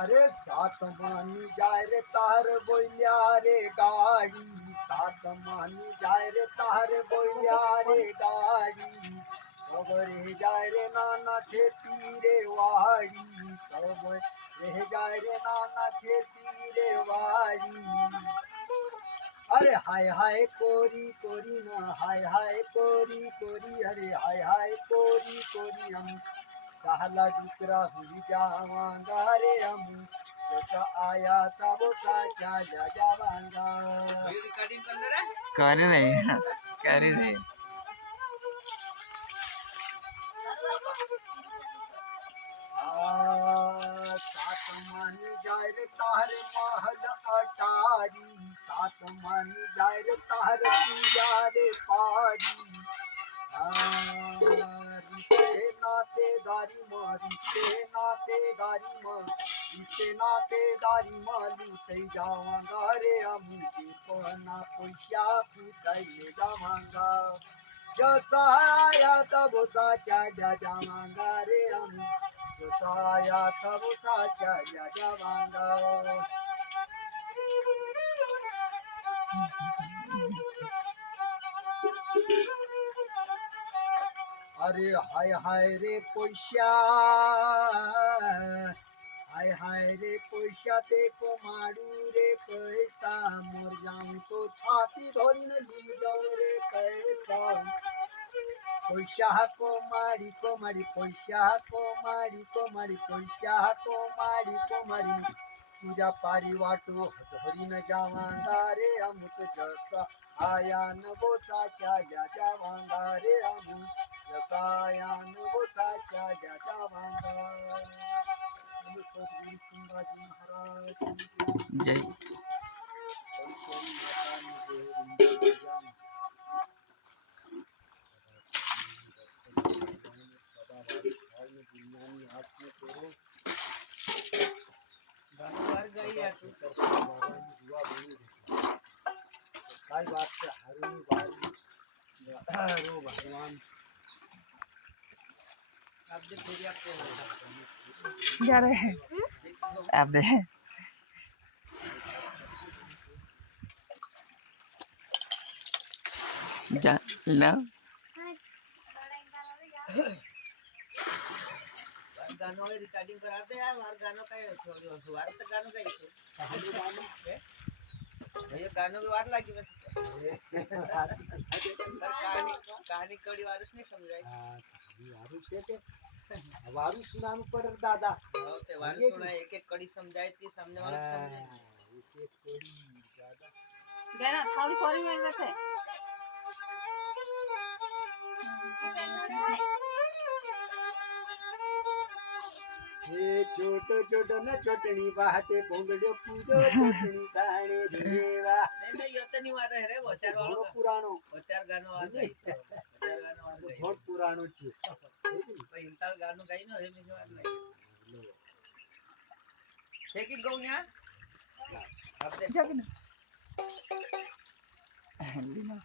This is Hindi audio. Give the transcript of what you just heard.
अरे सात मानी जाय रे तार बोलिया रे गाड़ी, सात मानी जाय रे तार बोलिया रे गाड़ी, सब रह जाय रे नाना खेती रे वाड़ी, सब रह जाय रे नाना खेती रे वाड़ी। अरे हाय हाय कोरी कोरी न हाय हाय कोरी कोरी, अरे हाय हाय कोरी कोरी हम कहला दूसरा हुई जावांगा रे हम, जैसा आया तब का चला जावांगा। कर रहे हैं कर रहे सात मानी जाय रे तार महल अटारी, सात मानी जाय रे तार पूजा रे पारी। रिश्ते नातेदारी माँ, रिश्ते नातेदारी माँ, रिश्ते नातेदारी माँ लूटे जावांगा रे हम, पना पैसा फूटाइले जावांगा, जैसा आया तब सा चला जावांगा रे हम, जैसा आया तब सा चला जावांगा। अरे हाय हाय रे पैसा, हाय हाय रे पैसा ते को मारू रे कैसा, मर जाऊं तो छाती धोरी न ली जाऊं रे कैसा। पैसा को मारी पैसा को मारी पैसा को मारी, पूजा पारी वाटो धोरी न जावांगा रे हम, तो जैसा आया न वो सा चला जावांगा रे हम, जैसा आया न वो सा चला जावांगा। संभाजी महाराज जय काय बात से हरुण बारी रो भगवान जा रहे हैं आप दे जा ना गानों में रिकॉर्डिंग कराते यार, हर गानों का छोड़ो वार तक गानों का ही भैया गानों में वार लगी बस कहानी कहानी कड़ी वारुस नहीं समझाई। हां वारुस है के वारुस नाम पर दादा हां ते वारुस सुना एक एक कड़ी समझाई थी, सामने वाला समझाई एक एक कड़ी दादा गाना थाली पड़ी में रखे। हे छोटो छोटो न चटणी बाटे पोंगड़ो पूजो चटणी खाने देवा। नहीं ये तो नहीं वार है रे, वो चार वाला पुरानो गानो वार गई तो चार गानो वार गई बहुत पुरानो छे भाई इंताल गानो गाई ना हे में वार नहीं है कि गाऊं यहां अब जा भी ना